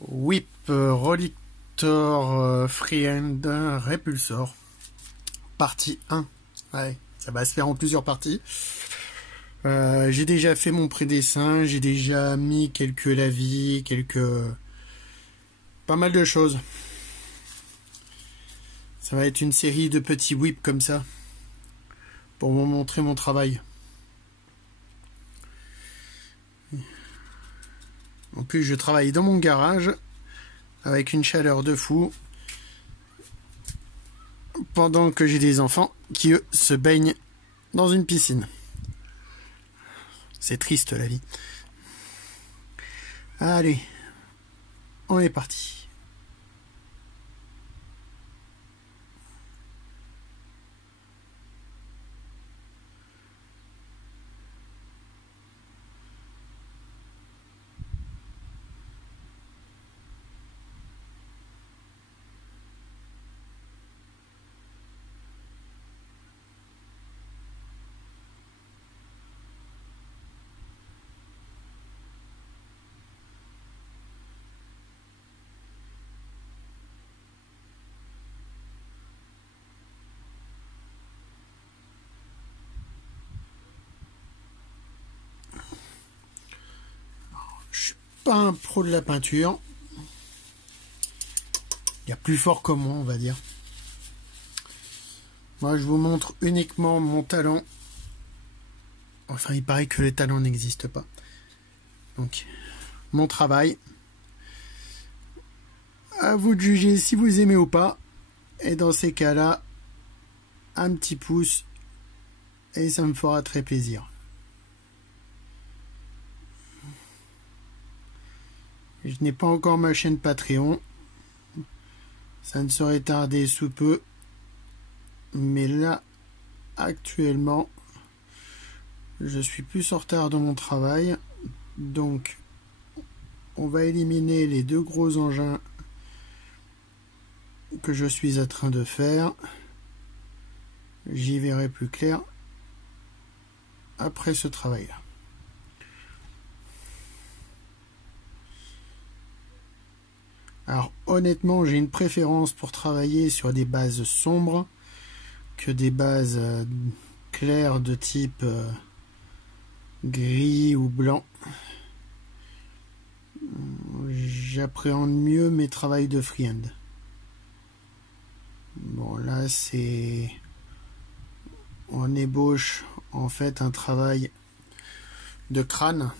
Whip Relictor Freehand Repulsor partie 1. Ouais, ça va se faire en plusieurs parties. J'ai déjà fait mon pré-dessin, j'ai déjà mis quelques lavis, pas mal de choses. Ça va être une série de petits whips comme ça pour vous montrer mon travail. En plus, je travaille dans mon garage avec une chaleur de fou pendant que j'ai des enfants qui, eux, se baignent dans une piscine. C'est triste, la vie. Allez, on est parti. Je suis pas un pro de la peinture. Il y a plus fort que moi, on va dire. Moi, je vous montre uniquement mon talent. Enfin, il paraît que le talent n'existe pas. Donc, mon travail. À vous de juger si vous aimez ou pas. Et dans ces cas-là, un petit pouce. Et ça me fera très plaisir. Je n'ai pas encore ma chaîne Patreon. Ça ne saurait tarder sous peu. Mais là, actuellement, je suis plus en retard dans mon travail. Donc, on va éliminer les deux gros engins que je suis en train de faire. J'y verrai plus clair après ce travail-là. Alors honnêtement, j'ai une préférence pour travailler sur des bases sombres que des bases claires de type gris ou blanc. J'appréhende mieux mes travails de freehand. Bon, là c'est on ébauche en fait un travail de crâne.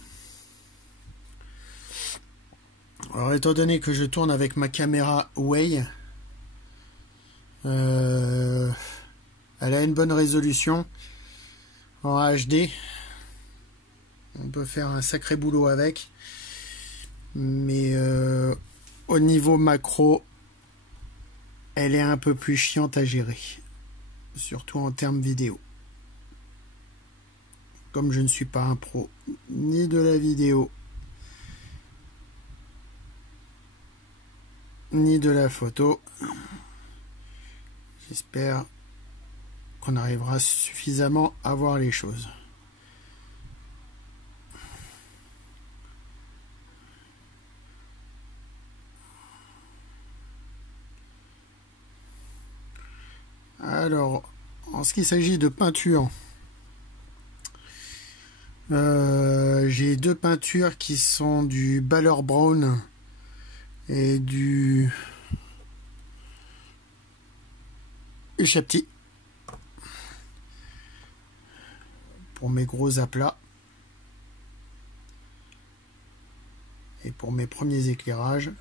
Alors étant donné que je tourne avec ma caméra Way, elle a une bonne résolution en HD. On peut faire un sacré boulot avec. Mais au niveau macro, elle est un peu plus chiante à gérer. Surtout en termes vidéo. Comme je ne suis pas un pro ni de la vidéo ni de la photo, j'espère qu'on arrivera suffisamment à voir les choses. Alors, en ce qui s'agit de peinture, j'ai deux peintures qui sont du Baller Brown et du Chapti pour mes gros aplats et pour mes premiers éclairages.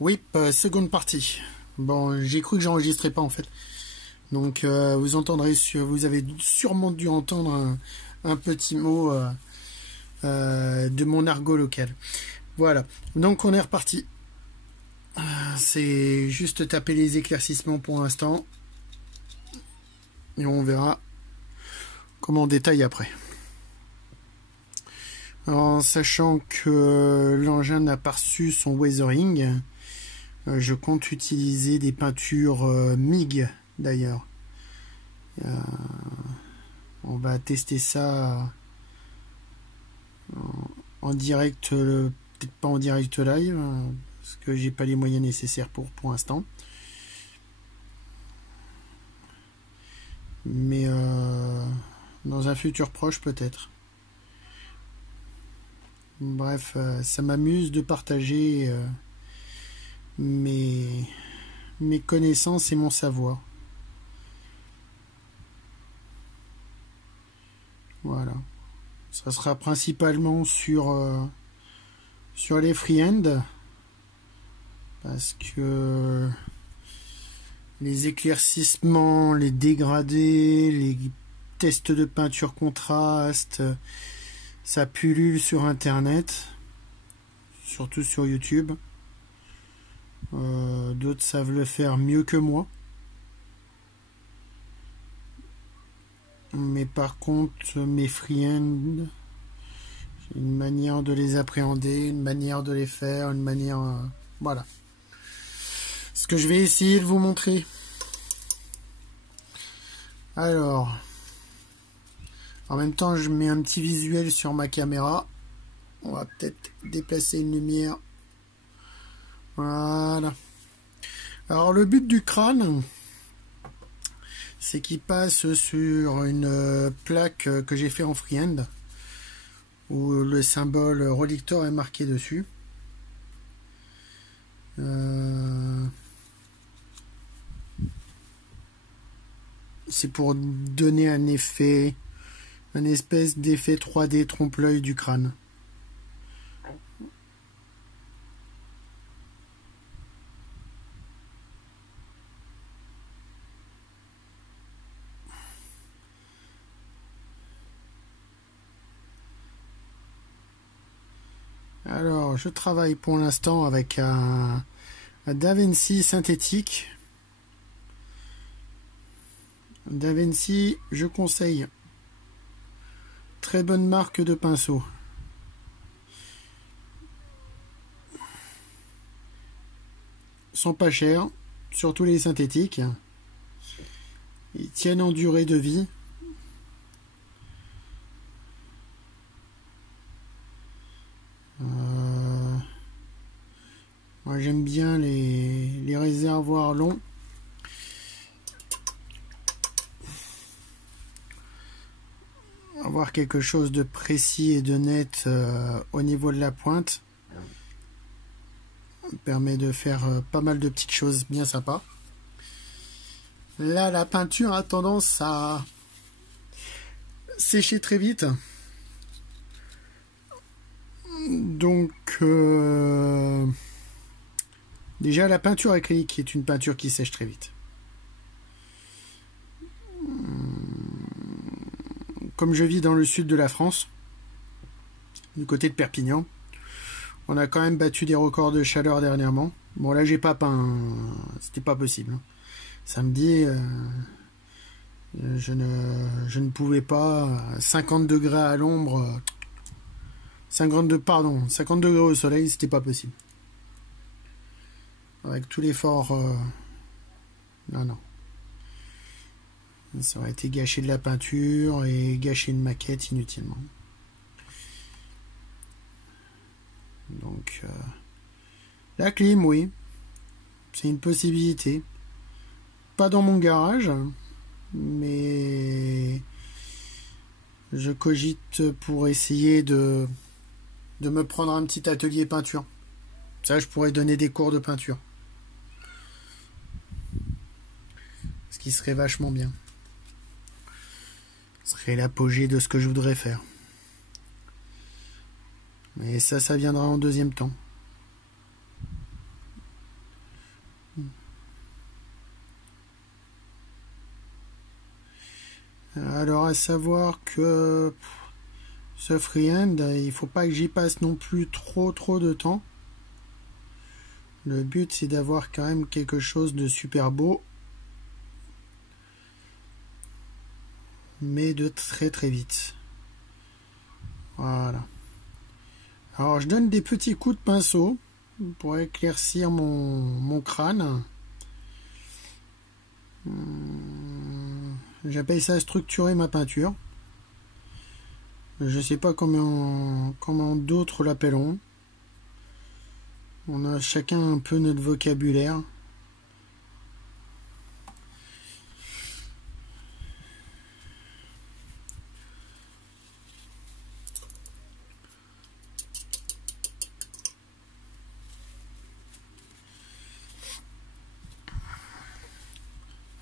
Oui, seconde partie. Bon, j'ai cru que j'enregistrais pas en fait. Donc vous entendrez, vous avez sûrement dû entendre un petit mot de mon argot local. Voilà. Donc on est reparti. C'est juste taper les éclaircissements pour l'instant. Et on verra comme en détail après. Alors, en sachant que l'engin n'a pas reçu son weathering, je compte utiliser des peintures MIG d'ailleurs. On va tester ça en direct, peut-être pas en direct live, parce que j'ai pas les moyens nécessaires pour l'instant. Mais dans un futur proche peut-être. Bref, ça m'amuse de partager mes connaissances et mon savoir. Voilà. Ça sera principalement sur les freehand, parce que les éclaircissements, les dégradés, les tests de peinture contraste, ça pullule sur internet, surtout sur YouTube. D'autres savent le faire mieux que moi. Mais par contre, mes freehand, j'ai une manière de les appréhender, une manière de les faire, une manière... voilà. Ce que je vais essayer de vous montrer. Alors, en même temps, je mets un petit visuel sur ma caméra. On va peut-être déplacer une lumière. Voilà. Alors, le but du crâne, c'est qu'il passe sur une plaque que j'ai fait en freehand, où le symbole relictor est marqué dessus. C'est pour donner un effet, un espèce d'effet 3D trompe-l'œil du crâne. Alors, je travaille pour l'instant avec un DaVinci synthétique. DaVinci, je conseille. Très bonne marque de pinceau. Sont pas chers, surtout les synthétiques. Ils tiennent en durée de vie. Moi j'aime bien les réservoirs longs. Avoir quelque chose de précis et de net au niveau de la pointe permet de faire pas mal de petites choses bien sympas. Là, la peinture a tendance à sécher très vite. Donc, déjà, la peinture acrylique est une peinture qui sèche très vite. Comme je vis dans le sud de la France, du côté de Perpignan, on a quand même battu des records de chaleur dernièrement. Bon, là, j'ai pas peint, c'était pas possible. Samedi, je ne pouvais pas. 50 degrés à l'ombre, 50 degrés au soleil, c'était pas possible. Avec tout l'effort, non. Ça aurait été gâcher de la peinture et gâcher une maquette inutilement. Donc, la clim, oui, c'est une possibilité. Pas dans mon garage, mais je cogite pour essayer de me prendre un petit atelier peinture. Ça, je pourrais donner des cours de peinture. Ce qui serait vachement bien. Ce serait l'apogée de ce que je voudrais faire. Mais ça viendra en deuxième temps. Alors, à savoir que ce freehand, il faut pas que j'y passe non plus trop de temps. Le but, c'est d'avoir quand même quelque chose de super beau. mais de très très vite. Voilà. Alors je donne des petits coups de pinceau pour éclaircir mon crâne. J'appelle ça structurer ma peinture. Je sais pas comment d'autres l'appelleront. On a chacun un peu notre vocabulaire.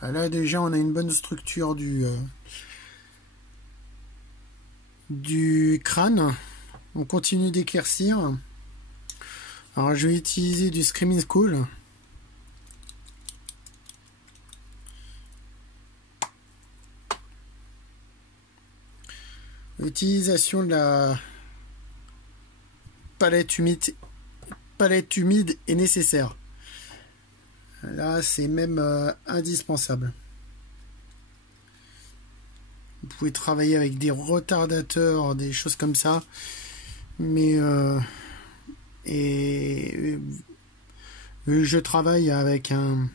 Là déjà on a une bonne structure du crâne. On continue d'éclaircir. Alors je vais utiliser du Screaming Skull. L'utilisation de la palette humide est nécessaire. Là c'est même indispensable. Vous pouvez travailler avec des retardateurs, des choses comme ça, mais je travaille avec un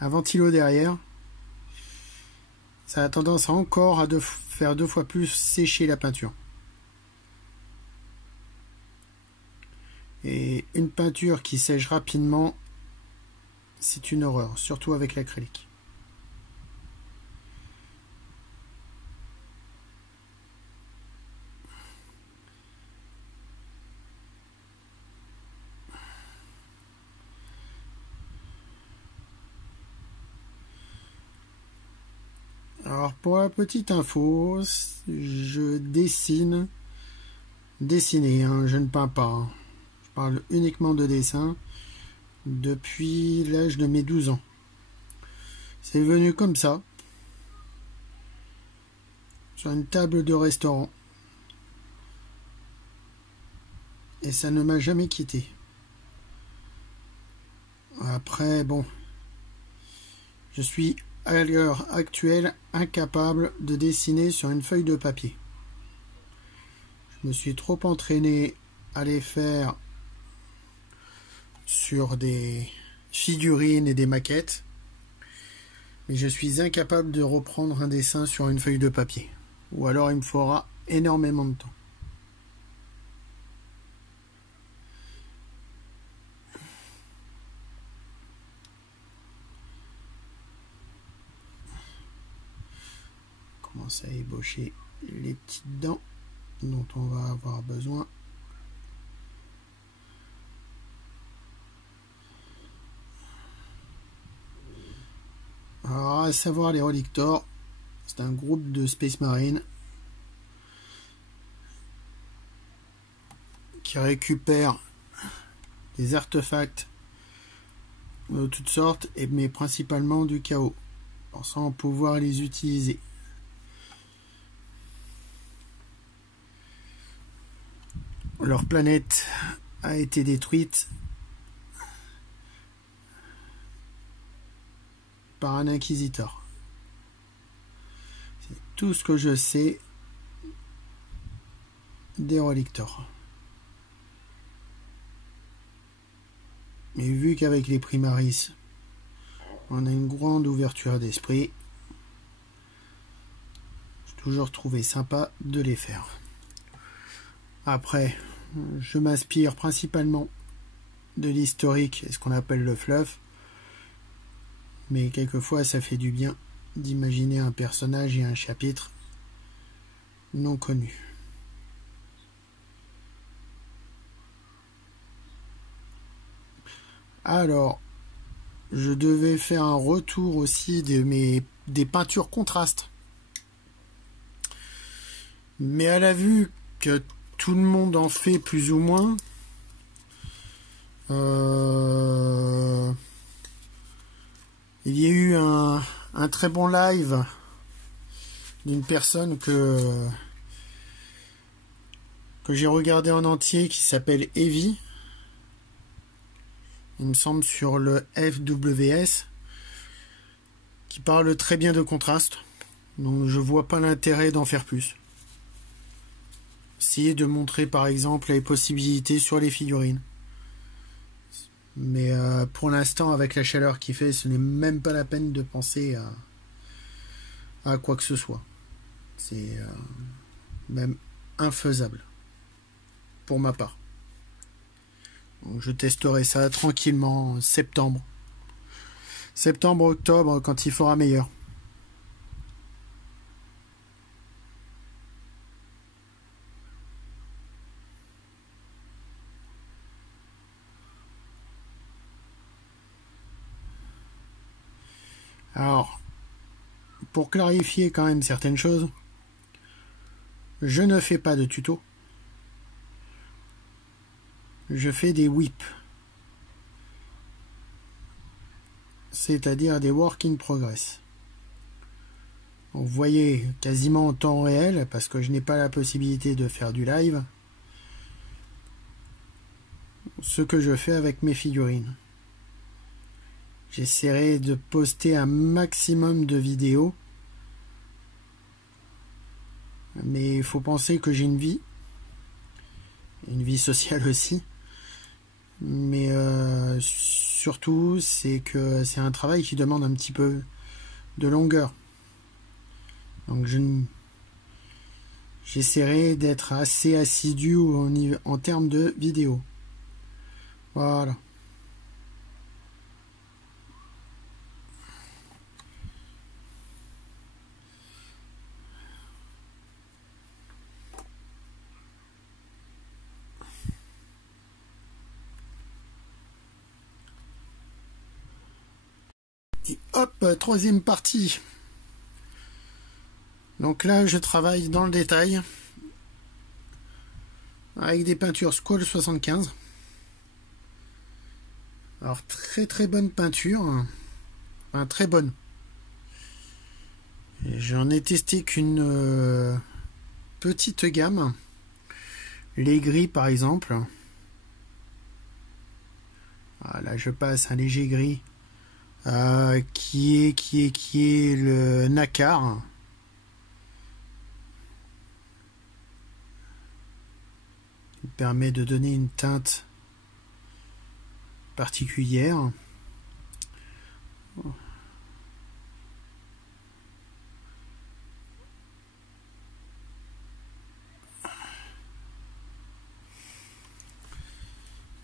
ventilo derrière. Ça a tendance encore à faire 2 fois plus sécher la peinture. Et une peinture qui sèche rapidement, c'est une horreur, surtout avec l'acrylique. Alors pour la petite info, je dessiner, hein, je ne peins pas. Hein. Je parle uniquement de dessin depuis l'âge de mes 12 ans. C'est venu comme ça, sur une table de restaurant. Et ça ne m'a jamais quitté. Après, bon, je suis à l'heure actuelle incapable de dessiner sur une feuille de papier. Je me suis trop entraîné à les faire sur des figurines et des maquettes, mais je suis incapable de reprendre un dessin sur une feuille de papier, ou alors il me faudra énormément de temps. Commence à ébaucher les petites dents dont on va avoir besoin. Alors, à savoir, les Relictors, c'est un groupe de Space Marine qui récupère des artefacts de toutes sortes, mais principalement du chaos, pensant pouvoir les utiliser. Leur planète a été détruite par un inquisiteur. C'est tout ce que je sais des Relictors. Mais vu qu'avec les Primaris, on a une grande ouverture d'esprit, j'ai toujours trouvé sympa de les faire. Après, je m'inspire principalement de l'historique et ce qu'on appelle le fluff, mais quelquefois ça fait du bien d'imaginer un personnage et un chapitre non connu. Alors, je devais faire un retour aussi des peintures contrastes. Mais à la vue que tout le monde en fait plus ou moins, il y a eu un très bon live d'une personne que j'ai regardé en entier qui s'appelle Evie. Il me semble sur le FWS, qui parle très bien de contraste. Donc je vois pas l'intérêt d'en faire plus. Essayer de montrer par exemple les possibilités sur les figurines. Mais pour l'instant, avec la chaleur qu'il fait, ce n'est même pas la peine de penser à quoi que ce soit. C'est même infaisable pour ma part. Donc, je testerai ça tranquillement en septembre. Septembre-octobre, quand il fera meilleur. Alors, pour clarifier quand même certaines choses, je ne fais pas de tuto. Je fais des whips. C'est-à-dire des work in progress. Vous voyez quasiment en temps réel, parce que je n'ai pas la possibilité de faire du live, ce que je fais avec mes figurines. J'essaierai de poster un maximum de vidéos, mais il faut penser que j'ai une vie sociale aussi, mais surtout c'est que c'est un travail qui demande un petit peu de longueur. Donc j'essaierai d'être assez assidu en termes de vidéos. Voilà. Et hop, troisième partie. Donc là, je travaille dans le détail avec des peintures Squall 75. Alors très très bonne peinture, enfin très bonne. J'en ai testé qu'une petite gamme, les gris par exemple. Ah, là je passe un léger gris qui est le nacre. Il permet de donner une teinte particulière.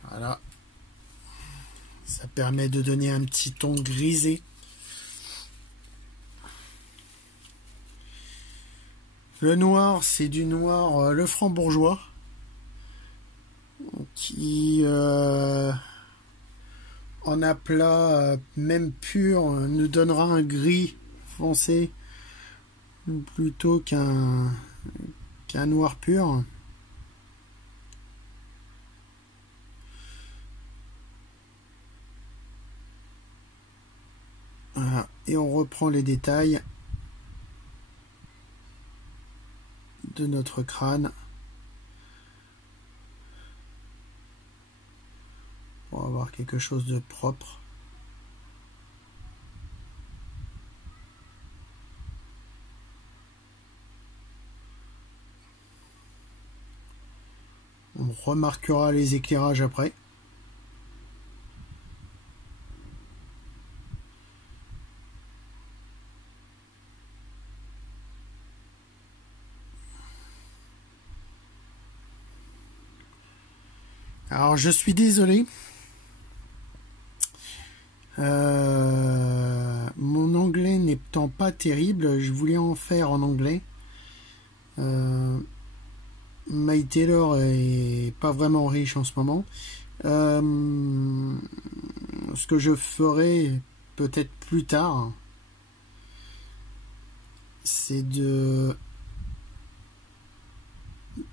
Voilà. Ça permet de donner un petit ton grisé. Le noir, c'est du noir le franc-bourgeois qui en aplat même pur nous donnera un gris foncé plutôt qu'un noir pur. Voilà. Et on reprend les détails de notre crâne pour avoir quelque chose de propre. On remarquera les éclairages après. Alors je suis désolé. Mon anglais n'étant pas terrible, je voulais en faire en anglais. My Taylor est pas vraiment riche en ce moment. Ce que je ferai peut-être plus tard, c'est de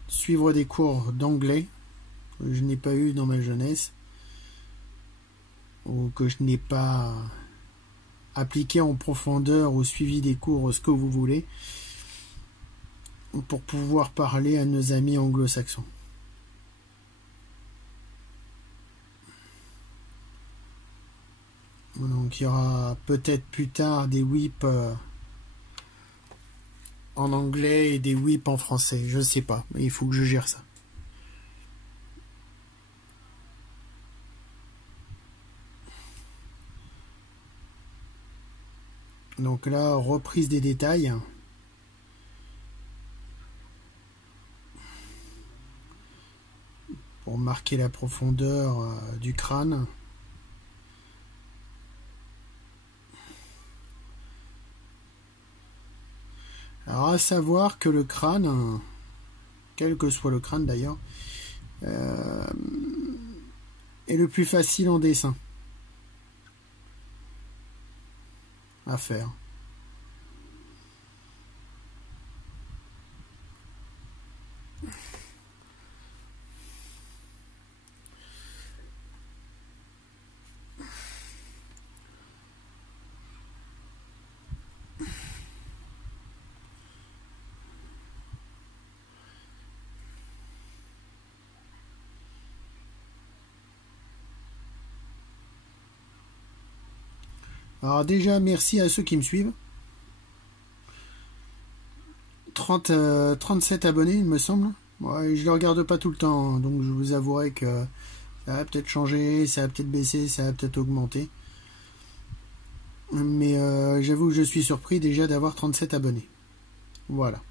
suivre des cours d'anglais que je n'ai pas eu dans ma jeunesse ou que je n'ai pas appliqué en profondeur ou suivi des cours, ce que vous voulez, pour pouvoir parler à nos amis anglo-saxons. Donc il y aura peut-être plus tard des whips en anglais et des whips en français. Je sais pas, mais il faut que je gère ça. Donc là, reprise des détails. Pour marquer la profondeur du crâne. Alors à savoir que le crâne, quel que soit le crâne d'ailleurs, est le plus facile en dessin à faire. Alors déjà, merci à ceux qui me suivent. 37 abonnés, il me semble. Ouais, je ne les regarde pas tout le temps, donc je vous avouerai que ça va peut-être changer, ça va peut-être baisser, ça va peut-être augmenter. Mais j'avoue que je suis surpris déjà d'avoir 37 abonnés. Voilà.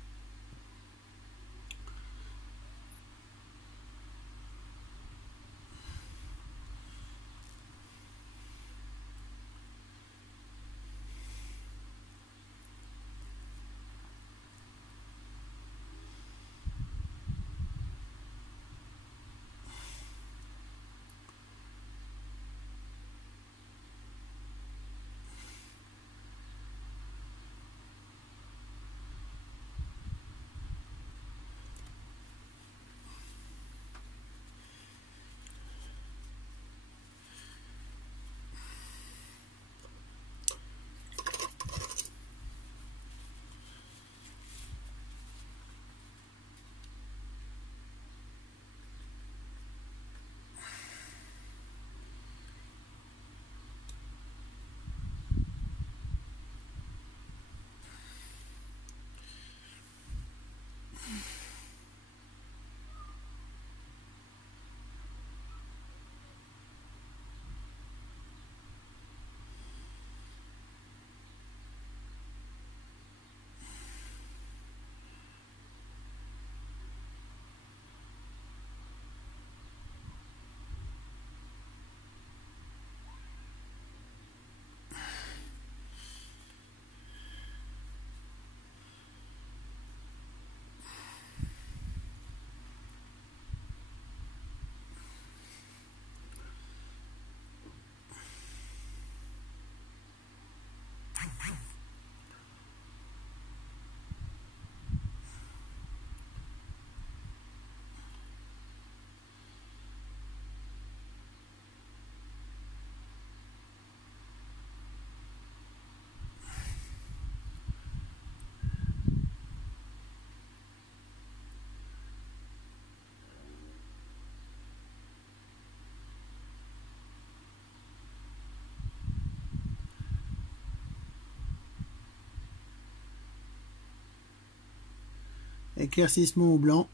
Éclaircissement au blanc.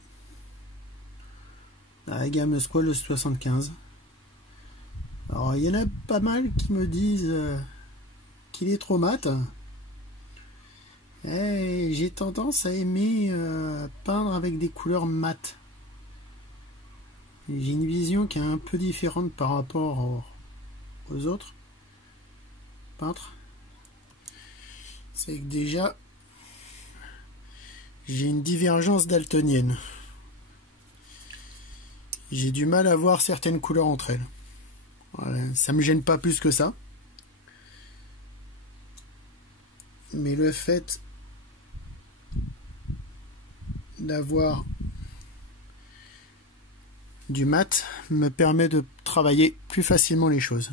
La gamme Squall 75. Alors il y en a pas mal qui me disent qu'il est trop mat. Et j'ai tendance à aimer peindre avec des couleurs mates. J'ai une vision qui est un peu différente par rapport aux autres peintres. C'est que déjà j'ai une divergence daltonienne. J'ai du mal à voir certaines couleurs entre elles. Voilà, ça me gêne pas plus que ça. Mais le fait d'avoir du mat me permet de travailler plus facilement les choses.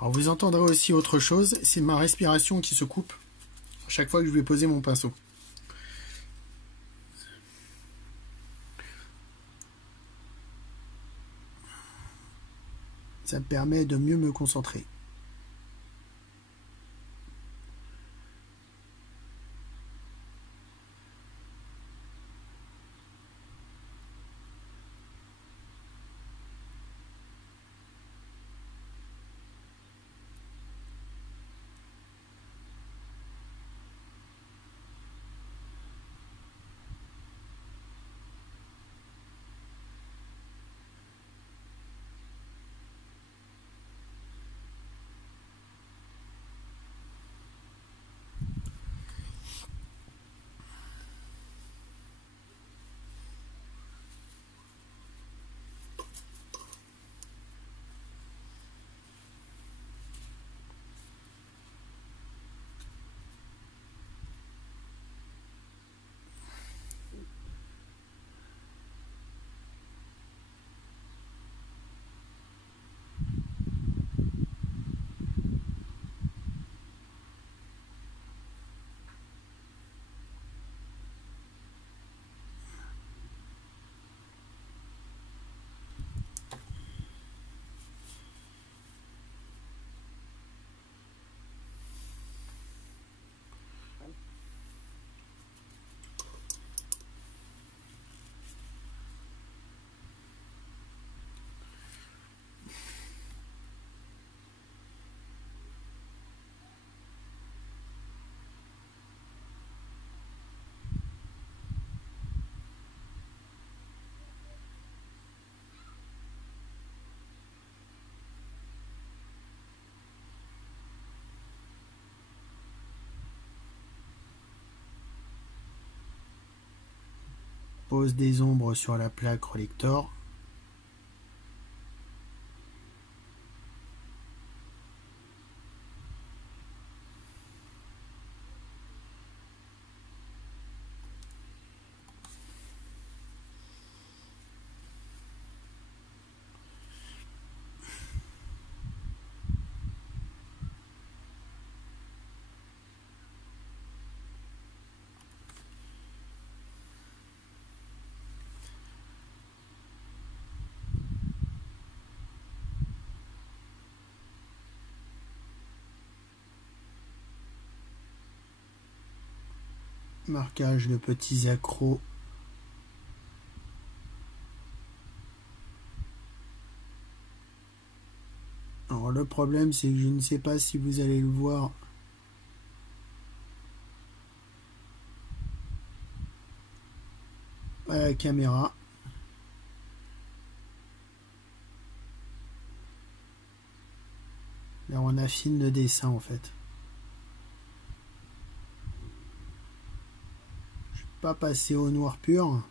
Alors vous entendrez aussi autre chose, c'est ma respiration qui se coupe à chaque fois que je vais poser mon pinceau. Ça me permet de mieux me concentrer. Pose des ombres sur la plaque Rolector. Marquage de petits accros. Alors le problème c'est que je ne sais pas si vous allez le voir à la caméra. Là on affine le dessin en fait. Je ne vais pas passer au noir pur.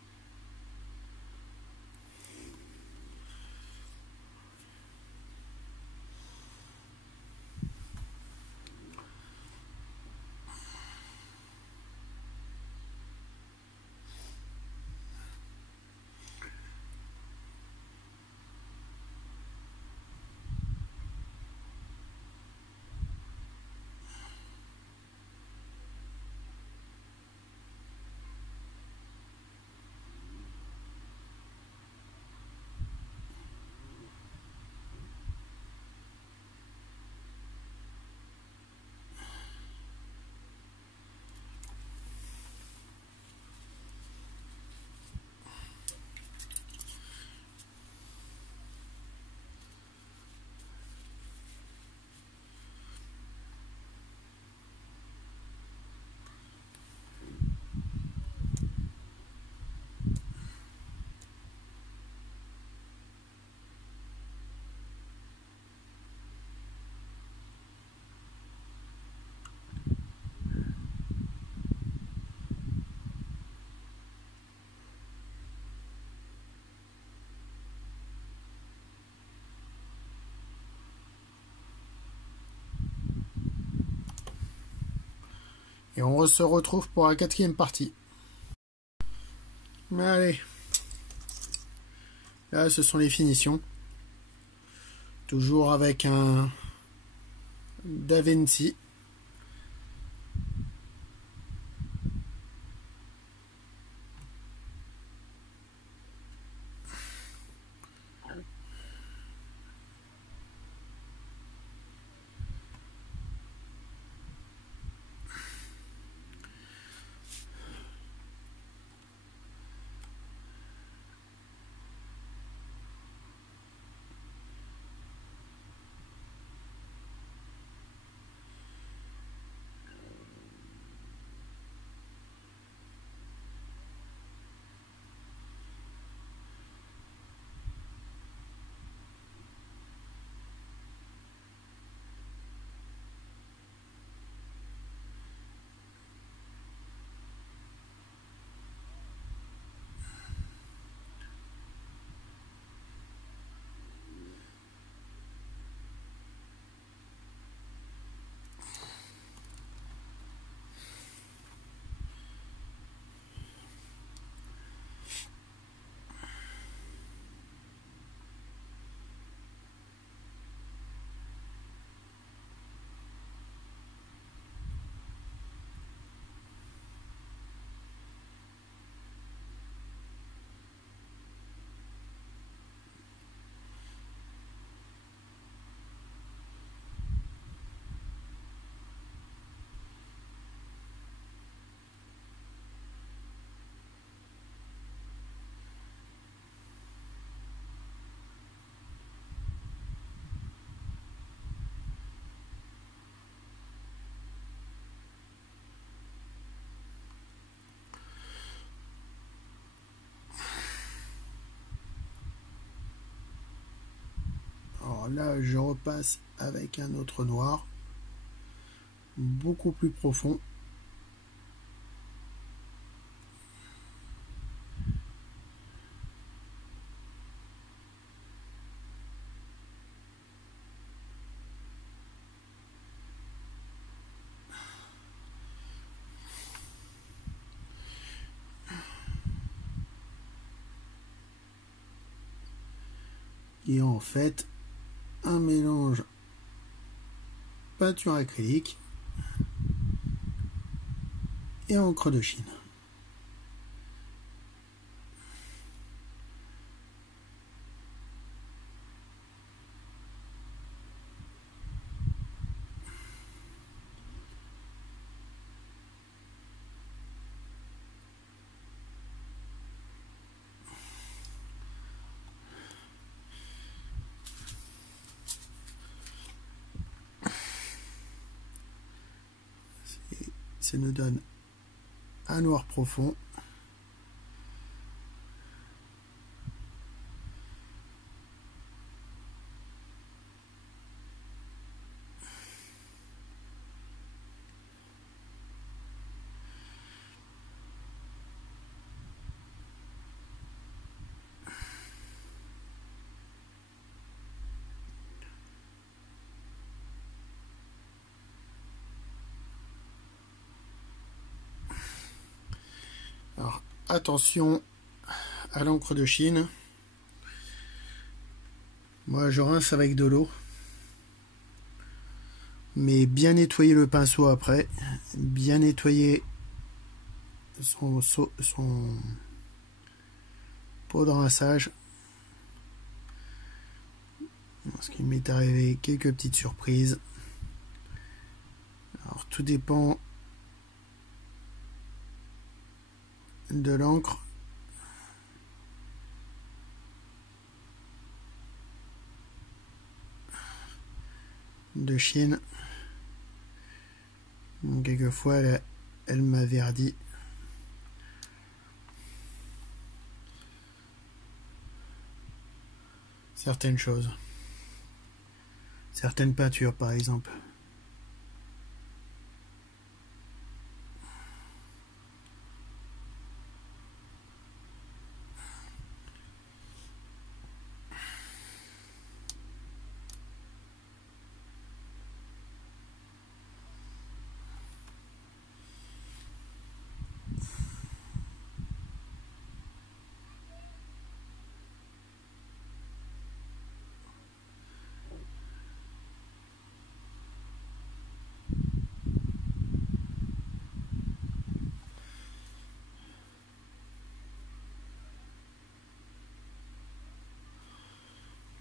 Et on se retrouve pour la quatrième partie. Allez. Là, ce sont les finitions. Toujours avec un d'Avency. Alors là, je repasse avec un autre noir, beaucoup plus profond. Et en fait, un mélange peinture acrylique et encre de Chine. Ça nous donne un noir profond. Alors attention à l'encre de Chine. Moi je rince avec de l'eau, mais bien nettoyer le pinceau après, bien nettoyer son pot de rinçage, parce qu'il m'est arrivé quelques petites surprises. Alors tout dépend de l'encre. De Chine. Donc, quelquefois elle m'a verdi. Certaines choses. Certaines peintures par exemple.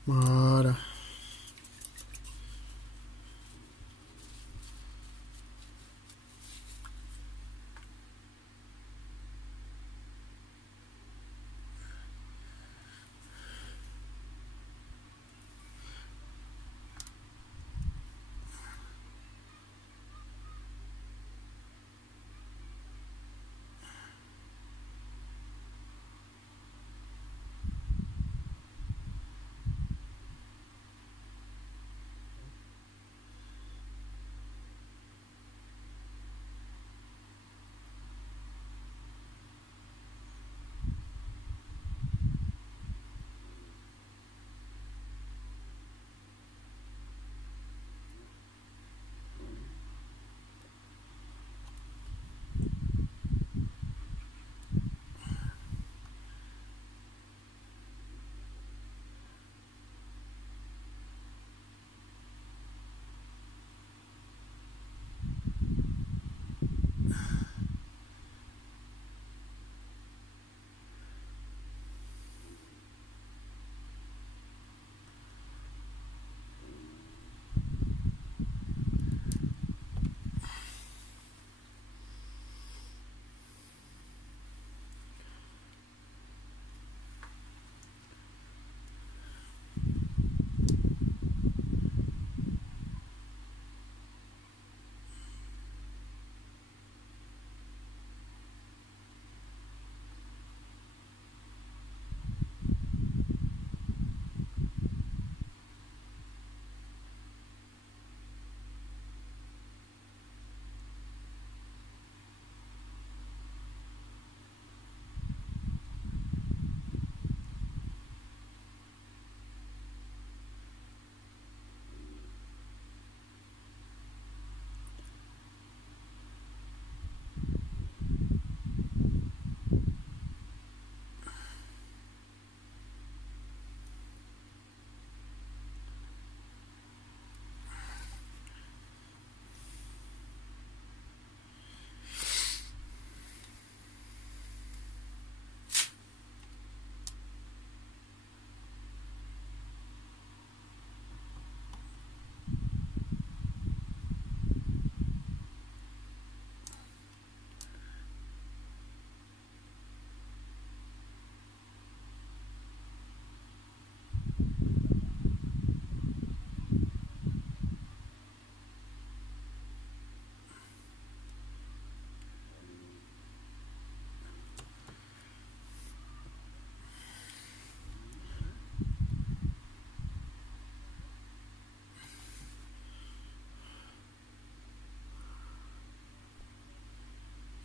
Voilà.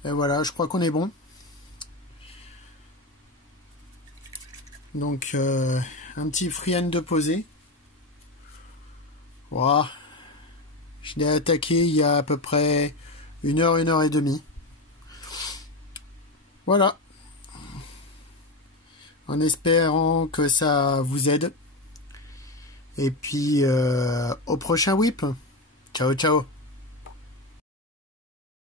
Et voilà, je crois qu'on est bon. Donc, un petit freehand de posé. Voilà. Je l'ai attaqué il y a à peu près 1 heure et demie. Voilà. En espérant que ça vous aide. Et puis, au prochain whip. Ciao, ciao.